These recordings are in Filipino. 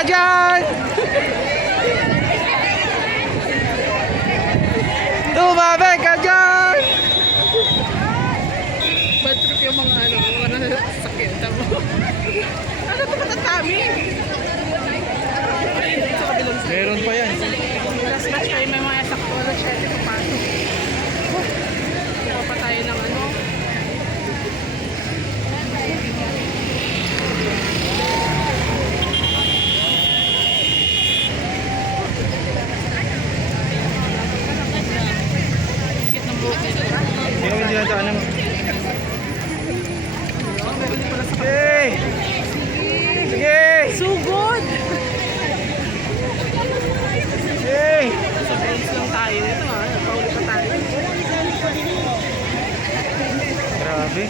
ka dyan! Tumabi ka dyan! Bad trip yung mga sakit mo. Ano ito matatami? Sa kabilang side. Meron pa yan. Last match kayo may mga sakto na siya. Papasok. Pa tayo ng Hindi kami dinadaanan mo. Sige! Sige! Sugod! Sige! Sa bronze lang tayo. Ito napauli pa tayo. Grabe.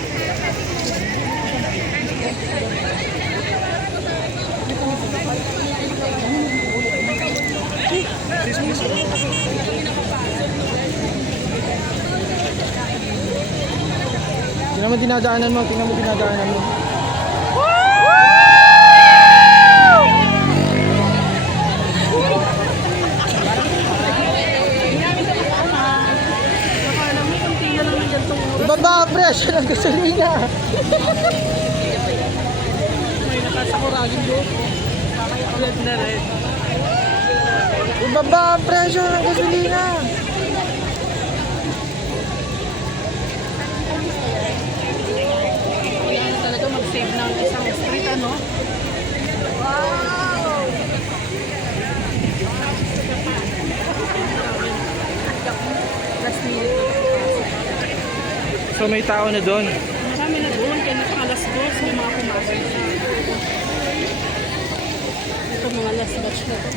Tingnan mo dinadaanan mo, tingnan mo dinadaanan mo. Ibaba ang presyo ng gasolina. May nakasakuragin doon. Red na red. Ibaba ang presyo ng gasolina. Kailangan talaga mag-save ng isang street, ano? Wow! Last minute. So may tao na doon. Marami na doon, kaya nasa alas 2, may mga pumasok na. Ito mga last batch na to.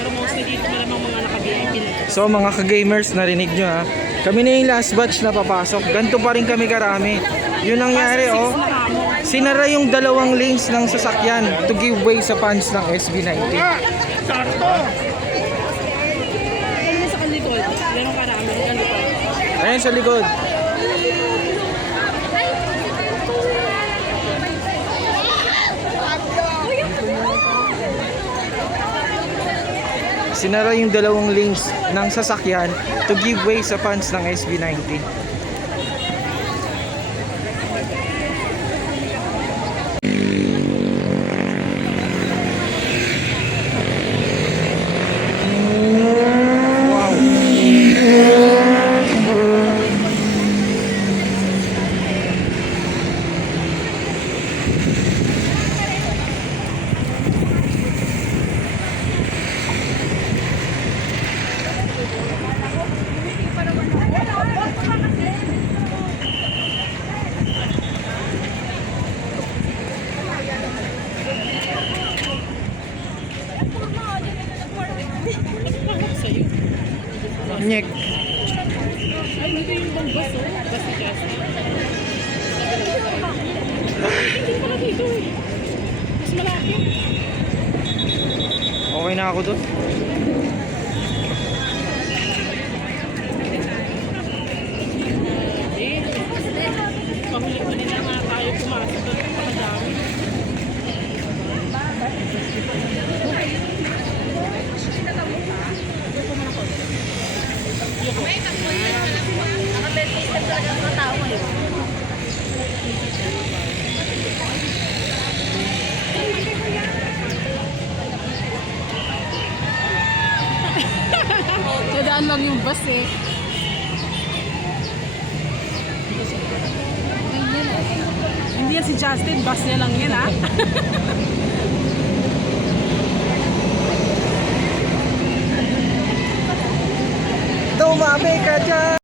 Pero mostly dito malamang mga naka-VIP na to. So mga ka-gamers, narinig nyo ha. Kami na yung last batch na papasok. Ganito pa rin kami karami. Yun nangyari oh. Sinara yung dalawang lanes ng sasakyan to give way sa fans ng SB19. Sakto! Ano sa kalikod? Ganun karami ang kalikod. Ayun sa likod. Sinara yung dalawang lanes ng sasakyan to give way sa fans ng SB19. Sa'yo. Nyek. Ay, ito yung bang bus, oh. Bus ni Justin. Hindi pala dito, eh. Mas malaki. Okay na ako doon. Pahuli-huli na nga tayo pumasok doon. Pakadami. Nadaan lang yung bus eh. Hindi yan si Justin, bus niya lang yan ah. Tumabi ka dyan!